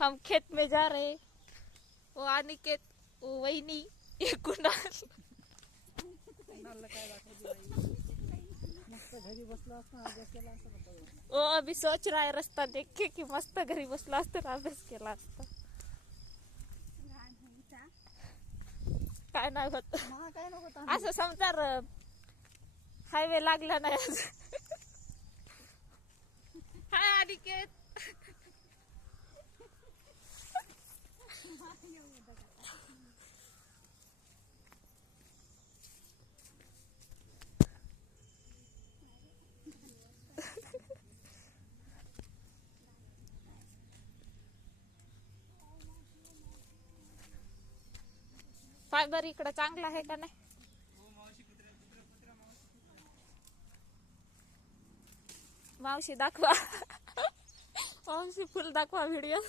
हम खेत में जा रहे, वो अनिकेत, वो वहिनी, ये कुणाल. वो अभी सोच रहा है रास्ता देख के कि मस्त घरी बसला असतं ना अभ्यास केला असता. काय नाही होत असं समजा हायवे लागला नाही अजून. हाय अनिकेत. फायबर इकडं चांगला आहे का नाही. मावशी दाखवा. मावशी फुल दाखवा व्हिडिओ.